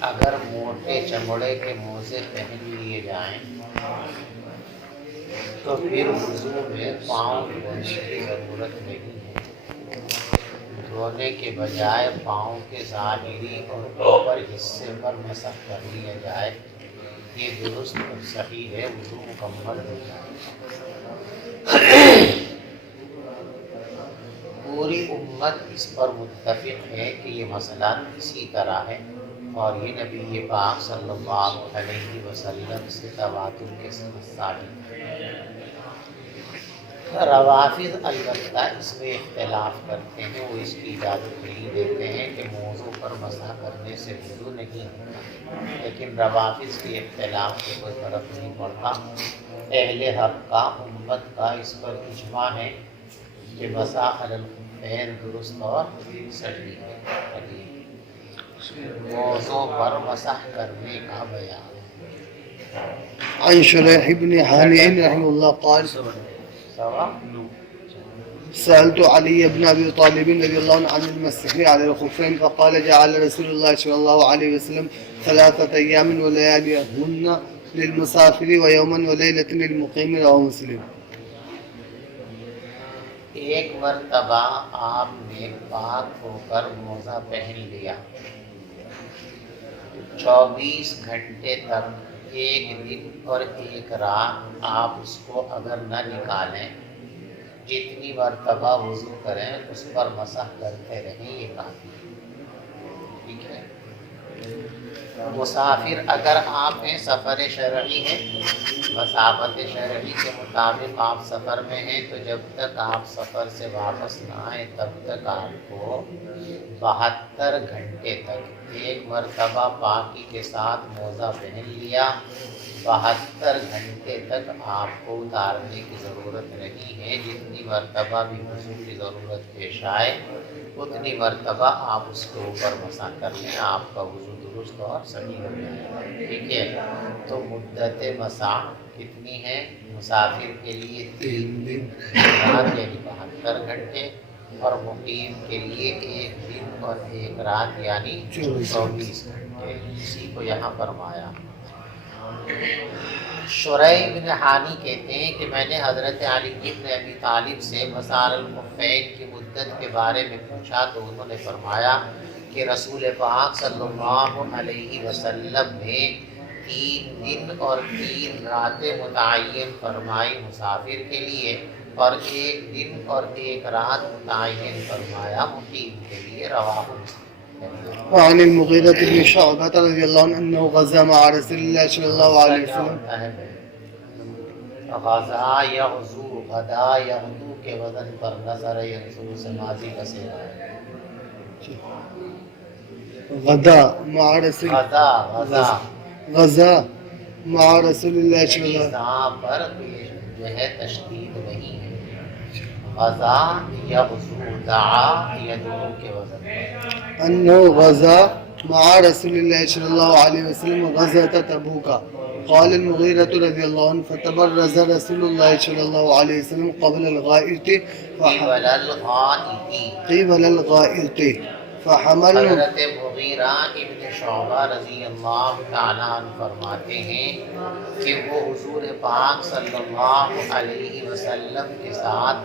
اگر موٹے چمڑے کے موزے پہن لیے جائیں تو پھر وضو میں پاؤں دھونے کی ضرورت نہیں ہے۔ دھونے کے بجائے پاؤں کے ظاہری اور اوپر حصے پر مسح کر لیا جائے، یہ درست اور صحیح ہے، وضو مکمل ہو جائے۔ پوری امت اس پر متفق ہے کہ یہ مسئلہ اسی طرح ہے، اور یہ نبی پاک صلی اللہ علیہ وسلم سے تواتر کے ساتھ ثابت ہے۔ روافض البتہ اس میں اختلاف کرتے ہیں، وہ اس کی اجازت نہیں دیتے ہیں کہ موضوع پر مسح کرنے سے وضو نہیں ہوتا، لیکن روافض کے اختلاف سے کوئی فرق نہیں پڑتا۔ اہل حق کا، امت کا اس پر اجماع ہے کہ مسح علی الخفین درست اور صحیح ہے۔ موضوع پر مسح کرنے کا بیان۔ عن شريح بن هانئ رحمه الله قال سألت علي بن أبي طالب رضي الله عنه عن المسح على الخفين فقال جعل رسول الله صلى الله عليه وسلم 3 أيام ولياليهن للمسافر ويوما وليلة للمقيم، رواه مسلم۔ ایک مرتبہ آپ نے پاک ہو کر موزہ پہن لیا، 24 گھنٹے تک، ایک دن اور ایک رات آپ اس کو اگر نہ نکالیں، جتنی مرتبہ وضو کریں اس پر مسح کرتے رہیں، یہ کافی ہے۔ ٹھیک ہے۔ مسافر اگر آپ ہیں، سفر شرعی ہے، مسافت شرعی کے مطابق آپ سفر میں ہیں، تو جب تک آپ سفر سے واپس نہ آئیں تب تک آپ کو 72 گھنٹے تک، ایک مرتبہ پاکی کے ساتھ موزہ پہن لیا، 72 گھنٹے تک آپ کو اتارنے کی ضرورت نہیں ہے۔ جتنی مرتبہ بھی وضو کی ضرورت پیش آئے اتنی مرتبہ آپ اس کے اوپر مسح کر لیں، آپ کا وضو درست اور صحیح ہو جائے گا۔ ٹھیک ہے۔ تو مدت مسح کتنی ہے؟ مسافر کے لیے 3 دن رات یعنی 72 گھنٹے، اور مقیم کے لیے 1 دن اور 1 رات یعنی 24 گھنٹے، اسی کو یہاں فرمایا۔ شریح بن ہانی کہتے ہیں کہ میں نے حضرت علی بن ابی طالب سے مسح الخفین کی مدت کے بارے میں پوچھا تو انہوں نے فرمایا کہ رسول پاک صلی اللہ علیہ وسلم نے 3 دن اور 3 راتیں متعین فرمائی مسافر کے لیے، اور 1 دن اور 1 رات متعین فرمایا مقیم کے لیے، رواہ مسلم۔ وعن المغيرة بن شعبة رضي الله عنه أنه غزا مع رسول الله صلى الله عليه وسلم۔ غزا یغزو، غدا یغدو کے وزن پر نظر ینظر سے ماضی کا صیغہ ہے۔ غدا مع رسول غزا مع رسول الله صلى الله عليه وسلم پر جو ہے تشدید نہیں ہے۔ غزا یغزو، دعا یدعو کے وزن پر۔ أنه غزا مع رسول الله صلى الله عليه وسلم غزوة تبوك، قال المغيرة رضي الله عنه فتبرز رسول الله صلى الله عليه وسلم قبل الغائط فحمل حضرت مغیرہ ابن شعبہ رضی اللہ تعالیٰ عنہ فرماتے ہیں کہ وہ حضور پاک صلی اللہ علیہ وسلم کے ساتھ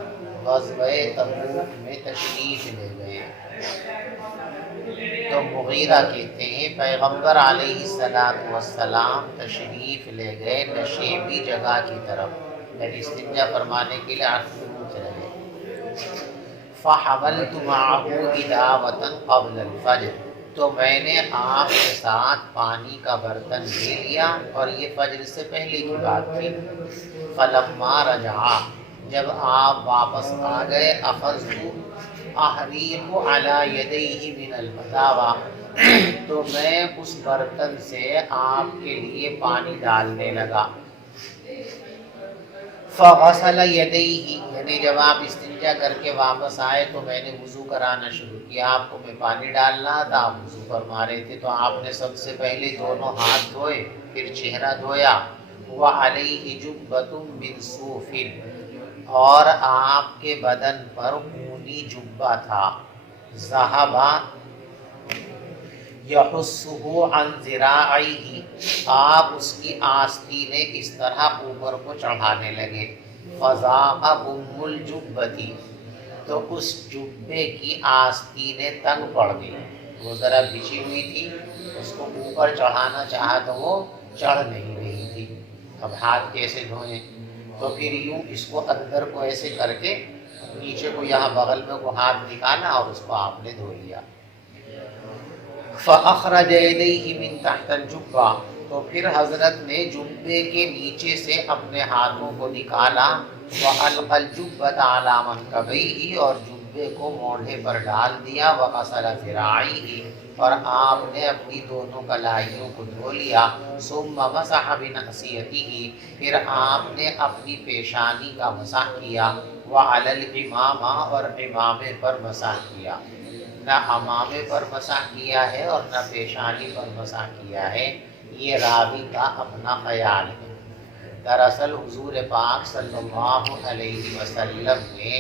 غزوہ تبوک میں تشریف لے گئے۔ تو مغیرہ کہتے ہیں پیغمبر علیہ السلام تشریف لے گئے نشیبی جگہ کی طرف، یعنی استنجا فرمانے کے لیے پہنچ رہے۔ فحملت معه اداوة قبل الفجر، تو میں نے آپ کے ساتھ پانی کا برتن لے لیا، اور یہ فجر سے پہلے کی بات تھی۔ فلما رجعا، جب آپ واپس آ گئے، اخذت احریق علی یدیہ من المداوہ، تو میں اس برتن سے آپ کے لیے پانی ڈالنے لگا۔ فغسل یدیہ، یعنی جب آپ استنجا کر کے واپس آئے تو میں نے وضو کرانا شروع کیا، آپ کو میں پانی ڈالنا تھا، آپ وضو فرما رہے تھے، تو آپ نے سب سے پہلے دونوں ہاتھ دھوئے، پھر چہرہ دھویا۔ وعلیہ جبۃ من صوف، اور آپ کے بدن پر اونی جبہ تھا۔ ذہبا یحسہ عن ذراعیہ، آپ اس کی آستینیں اس طرح اوپر کو چڑھانے لگے، فضاق ام الجبتی، تو اس جبے کی آستینیں تنگ پڑ گئی، وہ ذرا بچھی ہوئی تھی، اس کو اوپر چڑھانا چاہا تو وہ چڑھ نہیں رہی تھی، اب ہاتھ کیسے دھوئیں؟ تو پھر یوں اس کو اندر کو ایسے کر کے نیچے کو یہاں بغل میں کو ہاتھ نکالا اور اس کو آپ نے دھو لیا۔ فَأَخْرَجَ يَدَيْهِ مِن تَحْتَ الْجُبَّةِ، تو پھر حضرت نے جبے کے نیچے سے اپنے ہاتھوں کو نکالا، وَأَلْقَى الْجُبَّةَ عَلَى مَنْكَبَيْهِ، اور جبے کو موڑھے پر ڈال دیا، وَغَسَلَ ذِرَاعَيْهِ، اور آپ نے اپنی دونوں کلائیوں کو دھو لیا، ثُمَّ مَسَحَ بِنَاصِيَتِهِ، پھر آپ نے اپنی پیشانی کا مسح کیا، وَعَلَى الْعِمَامَةِ، اور عمامے پر مسح کیا، نہ امامے پر مسح کیا ہے اور نہ پیشانی پر مسح کیا ہے، یہ راوی کا اپنا خیال ہے۔ دراصل حضور پاک صلی اللہ علیہ وسلم نے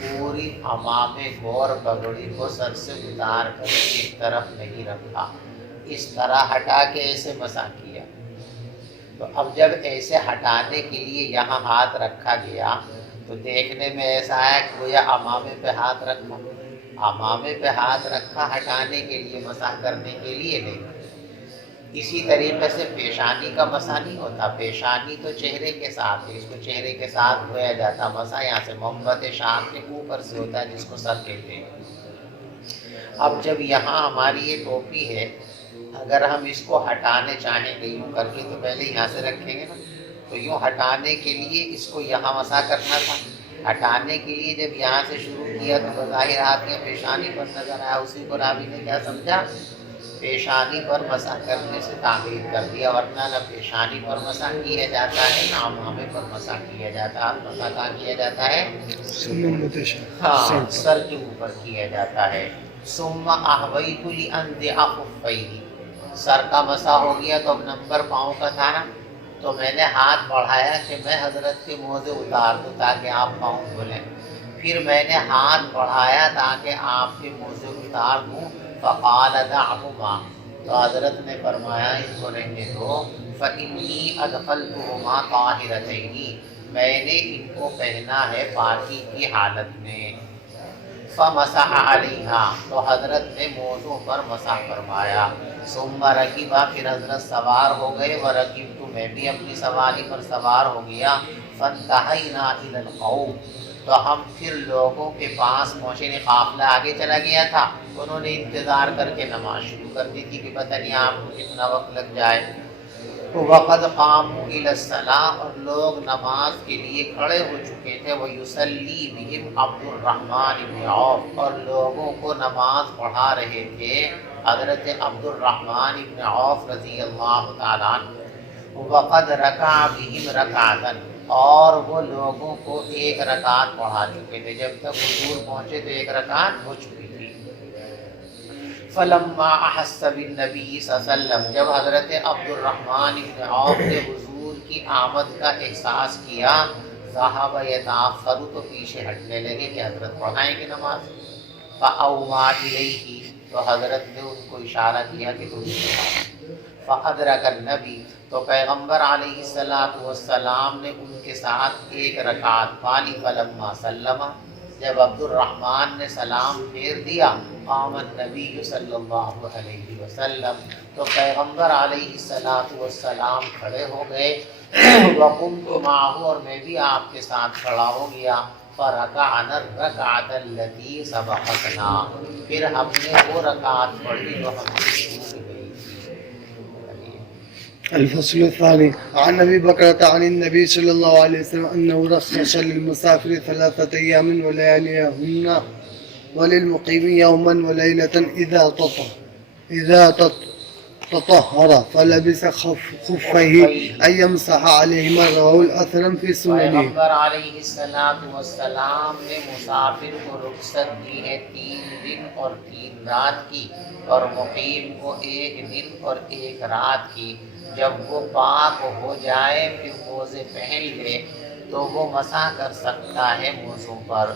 پوری امامے کو اور پگڑی کو سر سے اتار کر ایک طرف نہیں رکھا، اس طرح ہٹا کے ایسے مسح کیا۔ تو اب جب ایسے ہٹانے کے لیے یہاں ہاتھ رکھا گیا تو دیکھنے میں ایسا ہے کہ گویا امامے پہ ہاتھ رکھا، امامے پہ ہاتھ رکھا ہٹانے کے لیے، مسح کرنے کے لیے نہیں۔ اسی طریقے سے پیشانی کا مسح نہیں ہوتا، پیشانی تو چہرے کے ساتھ ہے، اس کو چہرے کے ساتھ دھویا جاتا، مسح یہاں سے محبت شام کے اوپر سے ہوتا ہے جس کو سر کہتے ہیں۔ اب جب یہاں ہماری یہ ٹوپی ہے، اگر ہم اس کو ہٹانے چاہیں گے یوں کر کے تو پہلے یہاں سے رکھیں گے نا، تو یوں ہٹانے کے لیے اس کو یہاں مسح کرنا تھا، ہٹانے کے لیے جب یہاں سے شروع کیا تو بظاہر ہاتھ یا پیشانی پر نظر آیا، اسی کو راوی نے کیا سمجھا، پیشانی پر مسح کرنے سے تعبیر کر دیا، ورنہ نہ پیشانی پر مسح کیا جاتا ہے نہ امامے پر مسح کیا جاتا ہے، مسح کہاں کیا جاتا ہے؟ ہاں، سر کے اوپر کیا جاتا ہے۔ ثم احویت لانزع خفیہ، سر کا مسح ہو گیا تو اب نمبر پاؤں کا تھا نا، تو میں نے ہاتھ بڑھایا کہ میں حضرت کے موزے اتار دوں تاکہ آپ پاؤں کھولیں، پھر میں نے ہاتھ بڑھایا تاکہ آپ کے موزے اتار دوں، فقال دعهما، تو حضرت نے فرمایا ان کو رہنے دو، فإنی ادخلتهما طاہرتین، میں نے ان کو پہنا ہے پاکی کی حالت میں، فمسح علیہا، تو حضرت نے موزوں پر مسح فرمایا، ثم رکبا، پھر حضرت سوار ہو گئے، ورکبت، میں بھی اپنی سواری پر سوار ہو گیا، فانتہینا الی القوم، تو ہم پھر لوگوں کے پاس پہنچے، نہیں قافلہ آگے چلا گیا تھا، انہوں نے انتظار کر کے نماز شروع کر دی تھی کہ پتہ نہیں آپ کو کتنا وقت لگ جائے، وقد قاموا الی الصلاۃ، اور لوگ نماز کے لیے کھڑے ہو چکے تھے، ویصلی بہم عبد الرحمن بن عوف، اور لوگوں کو نماز پڑھا رہے تھے حضرت عبد الرحمن بن عوف رضی اللہ تعالیٰ عنہ، وقد رکع بہم رکعۃ، اور وہ لوگوں کو ایک رکعت پڑھا چکے تھے، جب تک حضور پہنچے تو ایک رکعت ہو چکی تھی۔ فلما احس بالنبی صلی اللہ علیہ وسلم، جب حضرت عبد الرحمن بن عوف نے حضور کی آمد کا احساس کیا، ذهب يتأخر، تو پیچھے ہٹنے لگے کہ حضرت پڑھائیں گے نماز، فأوما الیہ، تو حضرت نے ان کو اشارہ کیا کہ تم پڑھاؤ، فأدرک النبی، تو پیغمبر علیہ السلام نے ان کے ساتھ ایک رکعت پالی، فلما سلم، جب عبد الرحمن نے سلام پھیر دیا، قام النبی صلی اللہ علیہ وسلم، تو پیغمبر علیہ السلام کھڑے ہو گئے، وقمت معه، اور میں بھی آپ کے ساتھ کھڑا ہو گیا، فرکعنا الرکعۃ التي سبقتنا، پھر ہم نے وہ رکعت پڑھی جو ہم سے چھوٹ گئی تھی۔ الفصل الثاني عن أبي بكرة عن النبي صلى الله عليه وسلم أنه رخص للمسافر 3 أيام ولياليهن وللمقيم يوما وليلة إذا تطهر فلبس خفيه أن يمسح عليهما، رواه الأثرم في سننه۔ پیغمبر علیہ السلام نے مسافر کو رخصت دی ہے 3 دن اور 3 رات کی، اور مقیم کو 1 دن اور 1 رات کی، جب وہ پاک ہو جائے پھر موزے پہن لے تو وہ مسح کر سکتا ہے موزوں پر۔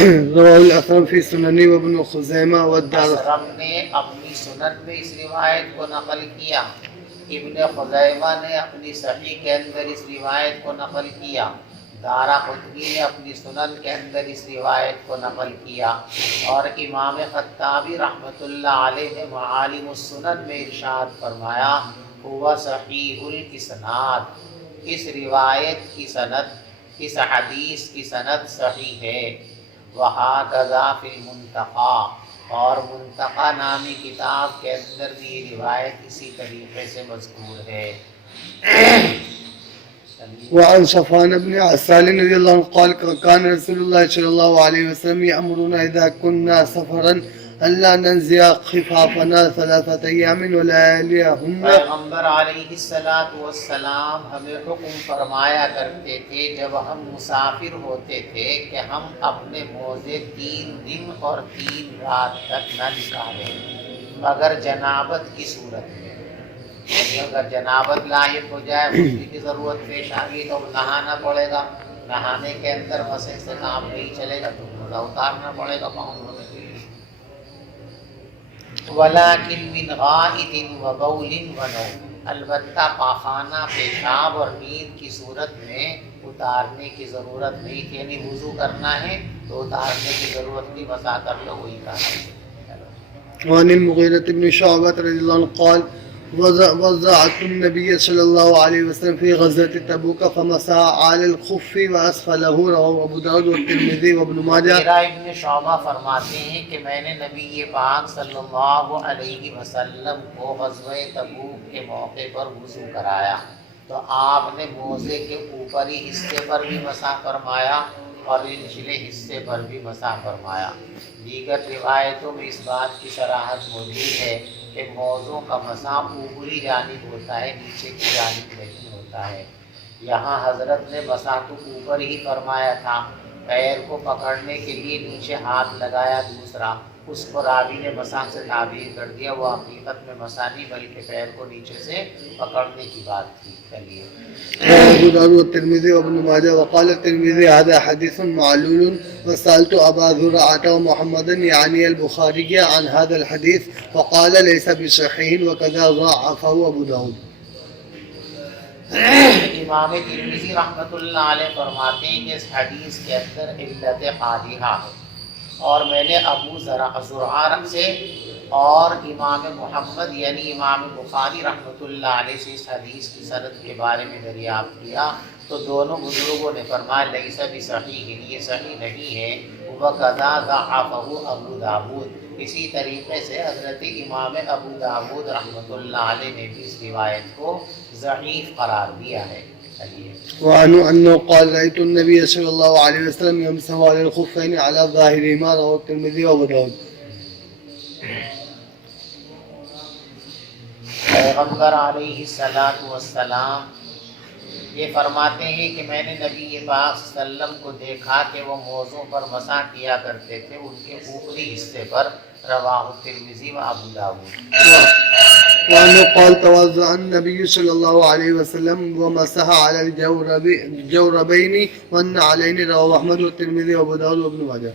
رواه الأثرم في سننه وابن خزيمة والدار. اسرم نے اپنی سنن میں اس روایت کو نقل کیا، ابن خزیمہ نے اپنی صحیح کے اندر اس روایت کو نقل کیا، دارقطنی نے اپنی سنن کے اندر اس روایت کو نقل کیا، اور امام خطابی رحمۃ اللہ علیہ نے معالم السنن میں ارشاد فرمایا ہوا صحیح الاسناد، اس روایت کی سند، اس حدیث کی سند صحیح ہے۔ وہکذا فی المنتقی، اور منتقی نامی کتاب کے اندر بھی یہ روایت اسی طریقے سے مذکور ہے۔ وعن صفوان بن عسال رضي الله عنه قال كان رسول الله صلى الله عليه وسلم يأمرنا إذا كنا سفرا ألا ننزع خفافنا 3 أيام ولياليهن۔ پیغمبر علیہ السلام ہمیں حکم فرمایا کرتے تھے جب ہم مسافر ہوتے تھے کہ ہم اپنے موزے 3 دن اور 3 رات تک نہ نکالیں مگر جنابت کی صورت میں، یعنی اگر جنابت لاحق ہو جائے، غسل کی ضرورت پیش آ گئی تو نہانا پڑے گا، نہانے کے اندر مسح سے کام نہیں چلے گا تو روزہ اتارنا پڑے گا پاؤں دھونے کے لیے۔ ولیکن من غائط وبول ونوم، البتہ پاخانہ، پیشاب اور نیند کی صورت میں اتارنے کی ضرورت نہیں تھی، یعنی وضو کرنا ہے تو اتارنے کی ضرورت نہیں، مسح کر لو وہی کافی ہے۔ وعن المغيرة بن شعبة رضي الله عنه قال وضعت النبي صلى الله عليه وسلم في غزوة تبوك فمسح على الخف وأسفله، رواه أبو داود والترمذي وابن ماجه۔ میرا ابن شعبہ فرماتے ہیں کہ میں نے نبی پاک صلی اللہ علیہ وسلم کو غزوہ تبوک کے موقع پر وضو کرایا تو آپ نے موزے کے اوپری حصے پر بھی مسح فرمایا اور نچلے حصے پر بھی مسح فرمایا۔ دیگر روایتوں میں اس بات کی صراحت موجود ہے کہ موزوں کا مسح اوپری جانب ہوتا ہے، نیچے کی جانب نہیں ہوتا ہے۔ یہاں حضرت نے مسح تو اوپر ہی فرمایا تھا، پیر کو پکڑنے کے لیے نیچے ہاتھ لگایا دوسرا، اس کو راوی نے مسح سے تعبیر کر دیا، وہ حقیقت میں مسح نہیں بلکہ پیر کو نیچے سے پکڑنے کی بات تھی۔ چلیے أبو داود والترمذي وابن ماجه وقال الترمذي هذا حديث معلول وسألت أبا زرعة ومحمدا يعني البخاري عن هذا الحديث فقال ليس بصحيح وكذا ضعفه أبو داود۔ امام ترمذی رحمۃ اللہ علیہ فرماتے ہیں کہ اس حدیث کے اندر علت قادحہ ہے، اور میں نے ابو زرعہ سے اور امام محمد یعنی امام بخاری رحمۃ اللہ علیہ سے اس حدیث کی سند کے بارے میں دریافت کیا تو دونوں بزرگوں نے فرمایا لیس بصحیح، یہ صحیح نہیں ہے، وقضا ضعفہ ابو داود، اسی طریقے سے حضرت امام ابو داود رحمۃ اللہ علیہ نے بھی اس روایت کو ضعیف قرار دیا ہے۔ وعنه أنه قال رأيت النبي صلى الله عليه وسلم يمسح على الخفين على ظاهرهما، رواه الترمذي وأبو داود۔ پیغمبر علیہ السلام یہ فرماتے ہیں کہ میں نے نبی پاک صلی اللہ علیہ وسلم کو دیکھا کہ وہ موضوع پر مسح کیا کرتے تھے، ان کے اوپری حصے پر، رواہ الترمذی و ابو داود۔ وعنه قال توضأ النبي صلى الله عليه وسلم ومسح على الجوربين والنعلين، رواه أحمد والترمذي وأبو داود وابن ماجه۔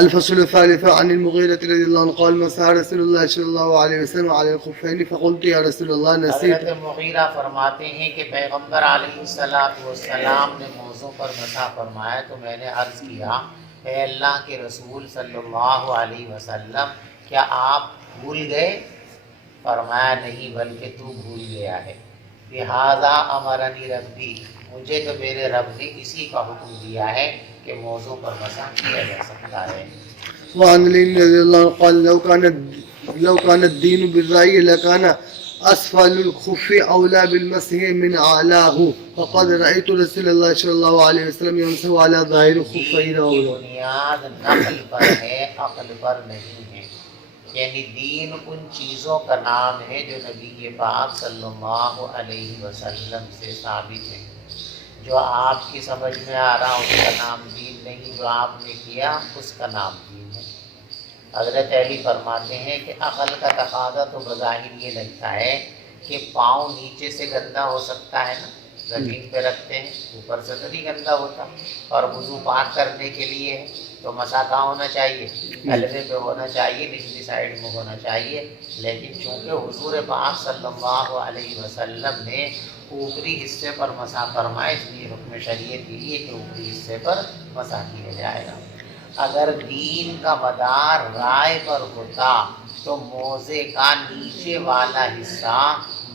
الفصل الثالث عن المغيرة رضي الله عنه قال مسح رسول الله صلى الله عليه وسلم على الخفين فقلت يا رسول الله نسيت۔ حضرت مغیرہ فرماتے ہیں کہ پیغمبر علیہ السلام نے موضوع پر مسح فرمایا تو میں نے عرض کیا اے اللہ کے رسول صلی اللہ علیہ وسلم کیا آپ بھول گئے؟ فرمایا نہیں بلکہ تو بھول گیا ہے، لہذا امرنی ربی، مجھے تو میرے رب نے اسی کا حکم دیا ہے کہ موضوع پر مسح کیا جا سکتا ہے۔ وعن علي رضي الله عنه قال لو كان الدين بالرأي لكان أسفل الخف أولى بالمسح من أعلاه، فقد رأيت رسول الله صلى الله عليه وسلم يمسح على ظاهر خفيه۔ بنیاد نقل پر ہے، عقل پر نہیں ہے، یعنی دین ان چیزوں کا نام ہے جو نبی پاک صلی اللہ علیہ وسلم سے ثابت ہے، جو آپ کی سمجھ میں آ رہا اس کا نام دین نہیں، جو آپ نے کیا اس کا نام دین ہے۔ حضرت علی فرماتے ہیں کہ عقل کا تقاضا تو بظاہر یہ لگتا ہے کہ پاؤں نیچے سے گندا ہو سکتا ہے نا، زمین پہ رکھتے ہیں، اوپر سے تو نہیں گندا ہوتا، اور وضو پاک کرنے کے لیے ہے تو مسا کہاں ہونا چاہیے؟ حلوے پہ ہونا چاہیے، نچلی سائڈ میں ہونا چاہیے، لیکن چونکہ حضور پاک صلی اللہ علیہ وسلم نے اوپری حصے پر مسا فرمائے، اس لیے حکم شریعت یہ کہ اوپری حصے پر مسا کیا جائے گا۔ اگر دین کا مدار رائے پر ہوتا تو موزے کا نیچے والا حصہ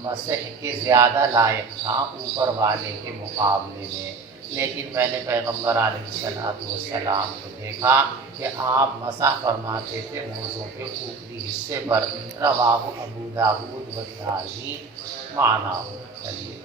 مسح کے زیادہ لائق تھا اوپر والے کے مقابلے میں، لیکن میں نے پیغمبر علیہ السلام کو دیکھا کہ آپ مسح فرماتے تھے موزوں کے اوپری حصے پر۔ رواہ ابو داؤد والدارمی معنی چلیے۔